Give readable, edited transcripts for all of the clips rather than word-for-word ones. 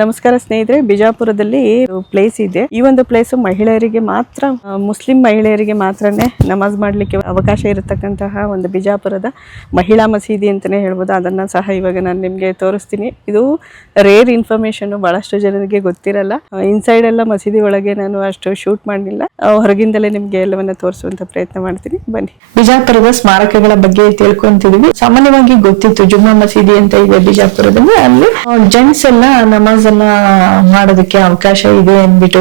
ನಮಸ್ಕಾರ ಸ್ನೇಹಿತರೆ, ಬಿಜಾಪುರದಲ್ಲಿ ಪ್ಲೇಸ್ ಇದೆ. ಈ ಒಂದು ಪ್ಲೇಸ್ ಮಹಿಳೆಯರಿಗೆ ಮಾತ್ರ, ಮುಸ್ಲಿಂ ಮಹಿಳೆಯರಿಗೆ ಮಾತ್ರನೇ ನಮಾಜ್ ಮಾಡ್ಲಿಕ್ಕೆ ಅವಕಾಶ ಇರತಕ್ಕಂತಹ ಒಂದು ಬಿಜಾಪುರದ ಮಹಿಳಾ ಮಸೀದಿ ಅಂತಾನೆ ಹೇಳ್ಬೋದು. ಅದನ್ನ ಸಹ ಇವಾಗ ನಾನು ನಿಮ್ಗೆ ತೋರಿಸ್ತೀನಿ. ಇದು ರೇರ್ ಇನ್ಫಾರ್ಮೇಶನ್, ಬಹಳಷ್ಟು ಜನರಿಗೆ ಗೊತ್ತಿರಲ್ಲ. ಇನ್ಸೈಡ್ ಎಲ್ಲ ಮಸೀದಿ ಒಳಗೆ ನಾನು ಅಷ್ಟು ಶೂಟ್ ಮಾಡಲಿಲ್ಲ, ಹೊರಗಿಂದಲೇ ನಿಮ್ಗೆ ಎಲ್ಲವನ್ನ ತೋರಿಸುವಂತ ಪ್ರಯತ್ನ ಮಾಡ್ತೀನಿ. ಬನ್ನಿ. ಬಿಜಾಪುರದ ಸ್ಮಾರಕಗಳ ಬಗ್ಗೆ ತಿಳ್ಕೊಂತಿದೀವಿ. ಸಾಮಾನ್ಯವಾಗಿ ಗೊತ್ತಿತ್ತು ಜುಮ್ಮಾ ಮಸೀದಿ ಅಂತ ಇದೆ ಬಿಜಾಪುರದಲ್ಲಿ. ಅಲ್ಲಿ ಜೆಂಟ್ಸ್ ಎಲ್ಲ ನಮಾಜ್ ಮಾಡೋದಕ್ಕೆ ಅವಕಾಶ ಇದೆ ಅಂದ್ಬಿಟ್ಟು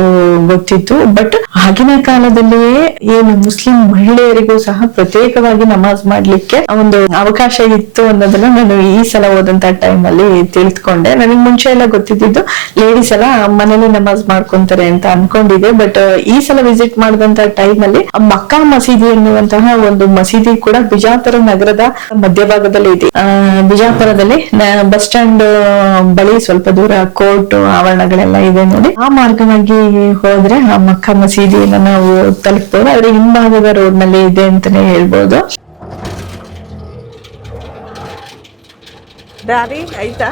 ಗೊತ್ತಿತ್ತು. ಬಟ್ ಆಗಿನ ಕಾಲದಲ್ಲಿಯೇ ಏನು ಮುಸ್ಲಿಂ ಮಹಿಳೆಯರಿಗೂ ಸಹ ಪ್ರತ್ಯೇಕವಾಗಿ ನಮಾಜ್ ಮಾಡ್ಲಿಕ್ಕೆ ಒಂದು ಅವಕಾಶ ಇತ್ತು ಅನ್ನೋದನ್ನ ನಾನು ಈ ಸಲ ಹೋದಂತ ಟೈಮ್ ಅಲ್ಲಿ ತಿಳಿದುಕೊಂಡೆ. ನನಗೆ ಮುಂಚೆ ಎಲ್ಲ ಗೊತ್ತಿದ್ದು ಲೇಡೀಸ್ ಎಲ್ಲ ಮನೇಲಿ ನಮಾಜ್ ಮಾಡ್ಕೊಂತಾರೆ ಅಂತ ಅನ್ಕೊಂಡಿದ್ದೆ. ಬಟ್ ಈ ಸಲ ವಿಸಿಟ್ ಮಾಡಿದಂತ ಟೈಮ್ ಅಲ್ಲಿ ಮಕ್ಕಾ ಮಸೀದಿ ಎನ್ನುವಂತಹ ಒಂದು ಮಸೀದಿ ಕೂಡ ಬಿಜಾಪುರ ನಗರದ ಮಧ್ಯಭಾಗದಲ್ಲಿ ಇದೆ. ಬಿಜಾಪುರದಲ್ಲಿ ಬಸ್ ಸ್ಟ್ಯಾಂಡ್ ಬಳಿ ಸ್ವಲ್ಪ ದೂರ ಕೋರ್ಟ್ ಆವರಣಗಳೆಲ್ಲ ಇದೆ ನೋಡಿ. ಆ ಮಾರ್ಗವಾಗಿ ಹೋದ್ರೆ ಆ ಮಕ್ಕಾ ಮಸೀದಿಯನ್ನ ನಾವು ತಲುಪಬಹುದು. ಆದ್ರೆ ಹಿಂಭಾಗದ ರೋಡ್ ನಲ್ಲಿ ಇದೆ ಅಂತಾನೆ ಹೇಳ್ಬೋದು. ದಾರಿ ಆಯ್ತಾ?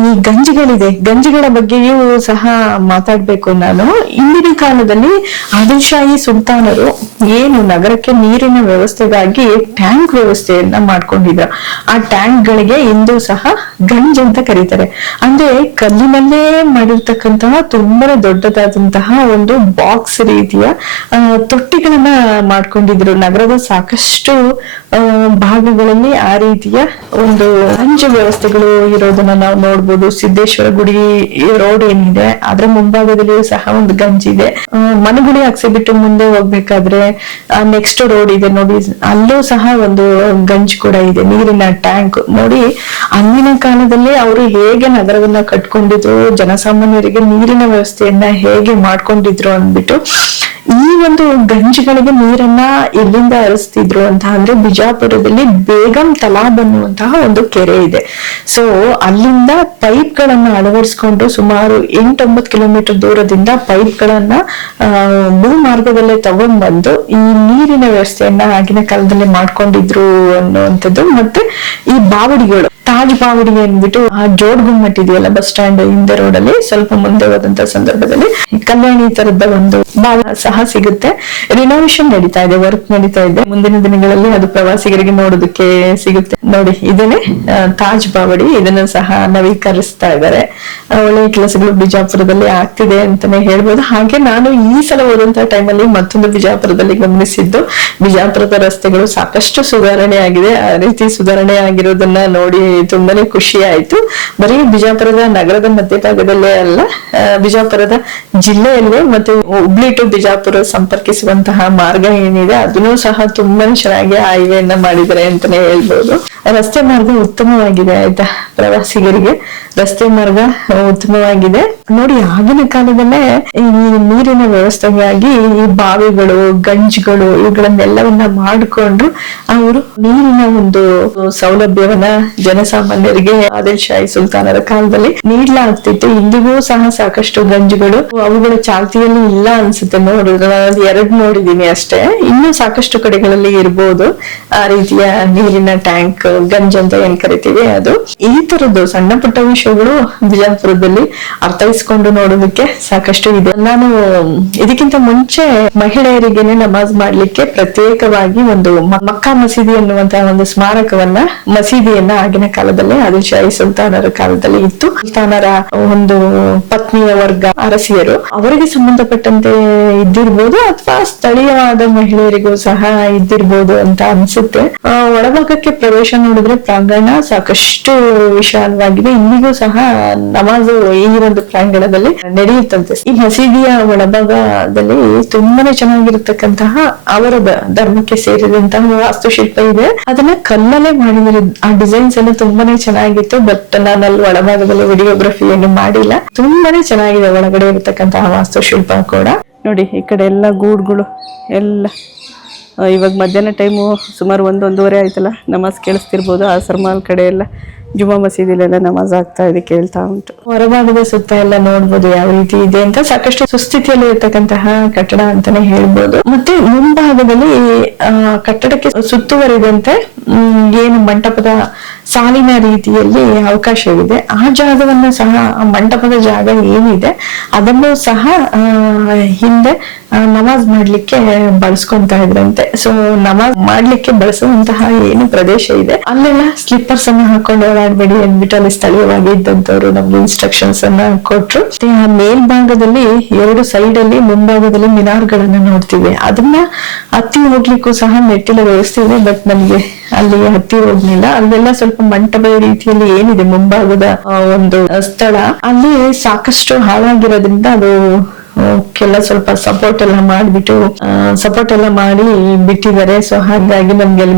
ಈ ಗಂಜಿಗಳಿದೆ, ಗಂಜಿಗಳ ಬಗ್ಗೆಯೂ ಸಹ ಮಾತಾಡ್ಬೇಕು ನಾನು. ಇಂದಿನ ಕಾಲದಲ್ಲಿ ಆದಿಲ್ಶಾಹಿ ಸುಲ್ತಾನರು ಏನು ನಗರಕ್ಕೆ ನೀರಿನ ವ್ಯವಸ್ಥೆಗಾಗಿ ಟ್ಯಾಂಕ್ ವ್ಯವಸ್ಥೆಯನ್ನ ಮಾಡ್ಕೊಂಡಿದ್ರು. ಆ ಟ್ಯಾಂಕ್ ಗಳಿಗೆ ಇಂದು ಸಹ ಗಂಜ್ ಅಂತ ಕರೀತಾರೆ. ಅಂದ್ರೆ ಕಲ್ಲಿನಲ್ಲೇ ಮಾಡಿರ್ತಕ್ಕಂತಹ ತುಂಬಾ ದೊಡ್ಡದಾದಂತಹ ಒಂದು ಬಾಕ್ಸ್ ರೀತಿಯ ತೊಟ್ಟಿಗಳನ್ನ ಮಾಡ್ಕೊಂಡಿದ್ರು. ನಗರದ ಸಾಕಷ್ಟು ಭಾಗಗಳಲ್ಲಿ ಆ ರೀತಿಯ ಒಂದು ಗಂಜ್ ವ್ಯವಸ್ಥೆಗಳು ಇರೋದನ್ನ ನಾವು ನೋಡ್ಬೋದು. ಸಿದ್ದೇಶ್ವರ ಗುಡಿ ರೋಡ್ ಏನಿದೆ ಅದರ ಮುಂಭಾಗದಲ್ಲಿಯೂ ಸಹ ಒಂದು ಗಂಜ್ ಇದೆ. ಮನಗುಳಿ ಬಿಟ್ಟು ಮುಂದೆ ಹೋಗ್ಬೇಕಾದ್ರೆ ನೆಕ್ಸ್ಟ್ ರೋಡ್ ಇದೆ ನೋಡಿ, ಅಲ್ಲೂ ಸಹ ಒಂದು ಗಂಜ್ ಕೂಡ ಇದೆ, ನೀರಿನ ಟ್ಯಾಂಕ್ ನೋಡಿ. ಅಂದಿನ ಕಾಲದಲ್ಲಿ ಅವರು ಹೇಗೆ ನಗರವನ್ನ ಕಟ್ಕೊಂಡಿದ್ರು, ಜನಸಾಮಾನ್ಯರಿಗೆ ನೀರಿನ ವ್ಯವಸ್ಥೆಯನ್ನ ಹೇಗೆ ಮಾಡ್ಕೊಂಡಿದ್ರು ಅಂದ್ಬಿಟ್ಟು. ಈ ಒಂದು ಗಂಜಿಗಳಿಗೆ ನೀರನ್ನ ಎಲ್ಲಿಂದ ಹರಿಸ್ತಿದ್ರು ಅಂತ ಅಂದ್ರೆ ಬಿಜಾಪುರದಲ್ಲಿ ಬೇಗಂ ತಲಾಬ್ ಅನ್ನುವಂತಹ ಒಂದು ಕೆರೆ ಇದೆ. ಸೊ ಅಲ್ಲಿಂದ ಪೈಪ್ ಗಳನ್ನ ಅಳವಡಿಸ್ಕೊಂಡು ಸುಮಾರು 8-9 ಕಿಲೋಮೀಟರ್ ದೂರದಿಂದ ಪೈಪ್ ಗಳನ್ನ ಭೂ ಮಾರ್ಗದಲ್ಲೇ ತಗೊಂಡ್ಬಂದು ಈ ನೀರಿನ ವ್ಯವಸ್ಥೆಯನ್ನ ಆಗಿನ ಕಾಲದಲ್ಲಿ ಮಾಡ್ಕೊಂಡಿದ್ರು ಅನ್ನುವಂಥದ್ದು. ಮತ್ತೆ ಈ ಬಾವಡಿಗಳು, ತಾಜ್ ಬಾವಡಿ ಅಂದ್ಬಿಟ್ಟು ಆ ಜೋಡ್ ಗುಮ್ಮಟ್ ಇದೆಯಲ್ಲ ಬಸ್ ಸ್ಟ್ಯಾಂಡ್ ಹಿಂದೆ ರೋಡ್ ಅಲ್ಲಿ ಸ್ವಲ್ಪ ಮುಂದೆ ಹೋದಂತ ಸಂದರ್ಭದಲ್ಲಿ ಕಲ್ಯಾಣಿ ತರದ ಒಂದು ಬಾವಿ ಸಹ ಸಿಗುತ್ತೆ. ರಿನೋವೇಷನ್ ನಡೀತಾ ಇದೆ, ವರ್ಕ್ ನಡೀತಾ ಇದೆ. ಮುಂದಿನ ದಿನಗಳಲ್ಲಿ ಅದು ಪ್ರವಾಸಿಗರಿಗೆ ನೋಡೋದಕ್ಕೆ ಸಿಗುತ್ತೆ ನೋಡಿ. ಇದೇನೆ ತಾಜ್ ಬಾವಡಿ, ಇದನ್ನು ಸಹ ನವೀಕರಿಸ್ತಾ ಇದ್ದಾರೆ. ಒಳ್ಳೆಯ ಕೆಲಸಗಳು ಬಿಜಾಪುರದಲ್ಲಿ ಆಗ್ತಿದೆ ಅಂತಾನೆ ಹೇಳ್ಬೋದು. ಹಾಗೆ ನಾನು ಈ ಸಲ ಹೋದಂತ ಟೈಮಲ್ಲಿ ಮತ್ತೊಂದು ಬಿಜಾಪುರದಲ್ಲಿ ಗಮನಿಸಿದ್ದು, ಬಿಜಾಪುರದ ರಸ್ತೆಗಳು ಸಾಕಷ್ಟು ಸುಧಾರಣೆ ಆಗಿದೆ. ಆ ರೀತಿ ಸುಧಾರಣೆ ಆಗಿರೋದನ್ನ ನೋಡಿ ತುಂಬಾನೇ ಖುಷಿ ಆಯ್ತು. ಬರೀ ಬಿಜಾಪುರದ ನಗರದ ಮಧ್ಯಭಾಗದಲ್ಲೇ ಅಲ್ಲ, ಬಿಜಾಪುರದ ಜಿಲ್ಲೆಯಲ್ಲೇ ಮತ್ತೆ ಹುಬ್ಳಿ ಟು ಬಿಜಾಪುರ ಸಂಪರ್ಕಿಸುವಂತಹ ಮಾರ್ಗ ಏನಿದೆ ಅದನ್ನು ಸಹ ತುಂಬಾನೇ ಚೆನ್ನಾಗಿ ಹೈವೇಯನ್ನ ಮಾಡಿದ್ದಾರೆ ಅಂತಾನೆ ಹೇಳ್ಬೋದು. ರಸ್ತೆ ಮಾರ್ಗ ಉತ್ತಮವಾಗಿದೆ ಆಯ್ತಾ, ಪ್ರವಾಸಿಗರಿಗೆ ರಸ್ತೆ ಮಾರ್ಗ ಉತ್ತಮವಾಗಿದೆ ನೋಡಿ. ಆಗಿನ ಕಾಲದಲ್ಲೇ ಈ ನೀರಿನ ವ್ಯವಸ್ಥೆಗಾಗಿ ಈ ಬಾವಿಗಳು, ಗಂಜ್ಗಳು ಇವುಗಳನ್ನೆಲ್ಲವನ್ನ ಮಾಡಿಕೊಂಡು ಅವರು ನೀರಿನ ಒಂದು ಸೌಲಭ್ಯವನ್ನ ಜನಸಾಮಾನ್ಯರಿಗೆ ಆದಿಲ್ಶಾಹಿ ಸುಲ್ತಾನರ ಕಾಲದಲ್ಲಿ ನೀಡಲಾಗ್ತಿತ್ತು. ಇಂದಿಗೂ ಸಹ ಸಾಕಷ್ಟು ಗಂಜುಗಳು ಅವುಗಳ ಚಾಲ್ತಿಯಲ್ಲಿ ಇಲ್ಲ ಅನ್ಸುತ್ತೆ. ನೋಡಿದ್ರೆ ನಾನು 2 ನೋಡಿದೀನಿ ಅಷ್ಟೇ, ಇನ್ನೂ ಸಾಕಷ್ಟು ಕಡೆಗಳಲ್ಲಿ ಇರ್ಬೋದು ಆ ರೀತಿಯ ನೀರಿನ ಟ್ಯಾಂಕ್, ಗಂಜ್ ಅಂತ ಏನ್ ಕರಿತೀವಿ ಅದು. ಈ ತರದ್ದು ಸಣ್ಣ ಪುಟ್ಟ ವಿಷಯಗಳು ಬಿಜಾಪುರದಲ್ಲಿ ಅರ್ಥೈಸ್ಕೊಂಡು ನೋಡೋದಕ್ಕೆ ಸಾಕಷ್ಟು ಇದೆ. ನಾನು ಇದಕ್ಕಿಂತ ಮುಂಚೆ ಮಹಿಳೆಯರಿಗೇನೆ ನಮಾಜ್ ಮಾಡ್ಲಿಕ್ಕೆ ಪ್ರತ್ಯೇಕವಾಗಿ ಒಂದು ಮಕ್ಕಾ ಮಸೀದಿ ಅನ್ನುವಂತಹ ಒಂದು ಸ್ಮಾರಕವನ್ನ, ಮಸೀದಿಯನ್ನ ಆಗಿನ ಕಾಲದಲ್ಲಿ ಆದಿಲ್ಶಾಹಿ ಸುಲ್ತಾನರ ಕಾಲದಲ್ಲಿ ಇತ್ತು. ಸುಲ್ತಾನರ ಒಂದು ಪತ್ನಿಯ ವರ್ಗ, ಅರಸಿಯರು ಅವರಿಗೆ ಸಂಬಂಧಪಟ್ಟಂತೆ ಇದ್ದಿರ್ಬೋದು ಅಥವಾ ಸ್ಥಳೀಯವಾದ ಮಹಿಳೆಯರಿಗೂ ಸಹ ಇದ್ದಿರ್ಬೋದು ಅಂತ ಅನ್ಸುತ್ತೆ. ಒಳಭಾಗಕ್ಕೆ ಪ್ರವೇಶ ನೋಡಿದ್ರೆ ಪ್ರಾಂಗಣ ಸಾಕಷ್ಟು ವಿಶಾಲವಾಗಿದೆ. ಇಂದಿಗೂ ಸಹ ನಮಾಜು ಈ ಒಂದು ಪ್ರಾಂಗಣದಲ್ಲಿ ನಡೆಯುತ್ತಂತೆ. ಈ ಮಸೀದಿಯ ಒಳಭಾಗದಲ್ಲಿ ತುಂಬಾನೇ ಚೆನ್ನಾಗಿರ್ತಕ್ಕಂತಹ ಅವರ ಧರ್ಮಕ್ಕೆ ಸೇರಿದಂತಹ ವಾಸ್ತುಶಿಲ್ಪ ಇದೆ. ಅದನ್ನ ಕಲ್ಲಲ್ಲೇ ಮಾಡಿದರೆ ಆ ಡಿಸೈನ್ಸ್ ಎಲ್ಲ ತುಂಬಾನೇ ಚೆನ್ನಾಗಿತ್ತು. ಬಟ್ ನಾನು ಅಲ್ಲಿ ಒಳಭಾಗದಲ್ಲಿ ವಿಡಿಯೋಗ್ರಫಿಯನ್ನು ಮಾಡಿಲ್ಲ. ತುಂಬಾನೇ ಚೆನ್ನಾಗಿದೆ ಒಳಗಡೆ ಇರತಕ್ಕಂತಹ ವಾಸ್ತುಶಿಲ್ಪ ಕೂಡ ನೋಡಿ. ಈ ಕಡೆ ಎಲ್ಲ ಗೂಡ್ಗಳು ಎಲ್ಲ ಇವಾಗ ಮಧ್ಯಾಹ್ನ ಟೈಮು ಸುಮಾರು 1-1:30 ಆಯ್ತಲ್ಲ, ನಮಾಜ್ ಕೇಳಿಸ್ತಿರ್ಬೋದು. ಆ ಸರ್ಮಾಲ್ ಕಡೆ ಎಲ್ಲ ಜುಮ್ಮಾ ಮಸೀದಿಲೆಲ್ಲ ನಮಾಜ್ ಆಗ್ತಾ ಇದೆ ಕೇಳ್ತಾ ಉಂಟು. ಹೊರಭಾಗದ ಸುತ್ತ ಎಲ್ಲ ನೋಡ್ಬೋದು ಯಾವ ರೀತಿ ಇದೆ ಅಂತ. ಸಾಕಷ್ಟು ಸುಸ್ಥಿತಿಯಲ್ಲಿ ಇರ್ತಕ್ಕಂತಹ ಕಟ್ಟಡ ಅಂತಾನೆ ಹೇಳ್ಬೋದು. ಮತ್ತೆ ಮುಂಭಾಗದಲ್ಲಿ ಕಟ್ಟಡಕ್ಕೆ ಸುತ್ತುವರಿದಂತೆ ಏನು ಮಂಟಪದ ಸಾಲಿನ ರೀತಿಯಲ್ಲಿ ಅವಕಾಶವಿದೆ. ಆ ಜಾಗವನ್ನ ಸಹ, ಆ ಮಂಟಪದ ಜಾಗ ಏನಿದೆ ಅದನ್ನು ಸಹ ಹಿಂದೆ ನಮಾಜ್ ಮಾಡ್ಲಿಕ್ಕೆ ಬಳಸ್ಕೊಂತ ಇದ್ರಂತೆ. ಸೊ ನಮಾಜ್ ಮಾಡ್ಲಿಕ್ಕೆ ಬಳಸುವಂತಹ ಏನು ಪ್ರದೇಶ ಇದೆ ಅಲ್ಲೆಲ್ಲ ಸ್ಲಿಪ್ಪರ್ಸ್ ಅನ್ನ ಹಾಕೊಂಡು ಓಡಾಡ್ಬೇಡಿ ಅಂದ್ಬಿಟ್ಟು ಅಲ್ಲಿ ಸ್ಥಳೀಯವಾಗಿ ಇದ್ದಂತವ್ರು ನಮ್ಗೆ ಇನ್ಸ್ಟ್ರಕ್ಷನ್ಸ್ ಅನ್ನ ಕೊಟ್ರು. ಆ ಮೇಲ್ಭಾಗದಲ್ಲಿ 2 ಸೈಡ್ ಅಲ್ಲಿ ಮುಂಭಾಗದಲ್ಲಿ ಮಿನಾರ್ಗಳನ್ನ ನೋಡ್ತೀವಿ. ಅದನ್ನ ಹತ್ತಿ ಹೋಗ್ಲಿಕ್ಕೂ ಸಹ ಮೆಟ್ಟಿಲ ವ್ಯವಸ್ಥೆ ಇದೆ. ಬಟ್ ನಮ್ಗೆ ಅಲ್ಲಿ ಹತ್ತಿ ಹೋಗ್ಲಿಲ್ಲ. ಅಲ್ಲೆಲ್ಲ ಸ್ವಲ್ಪ ಮಂಟಪದ ರೀತಿಯಲ್ಲಿ ಏನಿದೆ ಮುಂಭಾಗದ ಒಂದು ಸ್ಥಳ ಅಲ್ಲಿ ಸಾಕಷ್ಟು ಹಾಳಾಗಿರೋದ್ರಿಂದ ಅದು ಕೆಲ ಸ್ವಲ್ಪ ಸಪೋರ್ಟ್ ಎಲ್ಲ ಮಾಡಿ ಬಿಟ್ಟಿದ್ದಾರೆ. ಸೊ ಹಾಗಾಗಿ ನಮ್ಗೆ ಅಲ್ಲಿ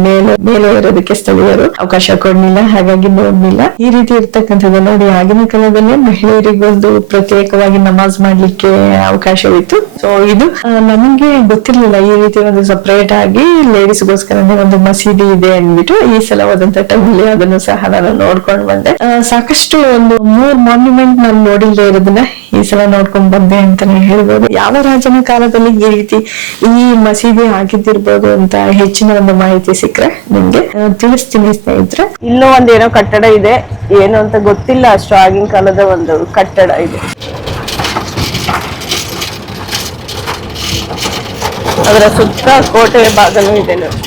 ಮೇಲೆ ಇರೋದಕ್ಕೆ ಸ್ಥಳೀಯರು ಅವಕಾಶ ಕೊಡ್ಲಿಲ್ಲ, ಹಾಗಾಗಿ ನೋಡ್ಲಿಲ್ಲ. ಈ ರೀತಿ ಇರ್ತಕ್ಕಂಥದ್ದು ನೋಡಿ, ಆಗಿನ ಕಾಲದಲ್ಲೇ ಮಹಿಳೆಯರಿಗೊಂದು ಪ್ರತ್ಯೇಕವಾಗಿ ನಮಾಜ್ ಮಾಡ್ಲಿಕ್ಕೆ ಅವಕಾಶವಿತ್ತು. ಸೊ ಇದು ನಮಗೆ ಗೊತ್ತಿರ್ಲಿಲ್ಲ, ಈ ರೀತಿ ಒಂದು ಸಪರೇಟ್ ಆಗಿ ಲೇಡೀಸ್ಗೋಸ್ಕರನೇ ಒಂದು ಮಸೀದಿ ಇದೆ ಅಂದ್ಬಿಟ್ಟು. ಈ ಸಲ ಹೋದಂತ ಟೈಮಲ್ಲಿ ಅದನ್ನು ಸಹ ನಾನು ನೋಡ್ಕೊಂಡು ಬಂದೆ. ಸಾಕಷ್ಟು ಒಂದು 3 ಮಾನ್ಯುಮೆಂಟ್ ನಾನು ನೋಡಿಲ್ಲದೆ ಇರೋದನ್ನ ಈ ಸಲ ನೋಡ್ಕೊಂಡ್ ಬಂದೆ ಅಂತಾನೆ ಹೇಳ್ಬೋದು. ಯಾವ ರಾಜನ ಕಾಲದಲ್ಲಿ ಈ ರೀತಿ ಈ ಮಸೀದಿ ಆಗಿದ್ದಿರ್ಬೋದು ಅಂತ ಹೆಚ್ಚಿನ ಒಂದು ಮಾಹಿತಿ ಸಿಕ್ಕರೆ ನಿಮ್ಗೆ ತಿಳಿಸ್ತೀನಿ ಸ್ನೇಹಿತರೆ. ಇನ್ನೂ ಒಂದೇನೋ ಕಟ್ಟಡ ಇದೆ, ಏನು ಅಂತ ಗೊತ್ತಿಲ್ಲ, ಅಷ್ಟು ಆಗಿನ ಕಾಲದ ಒಂದು ಕಟ್ಟಡ ಇದೆ. ಅದರ ಸುತ್ತ ಕೋಟೆ ಭಾಗನೂ ಇದೆ ನೋಡಿ.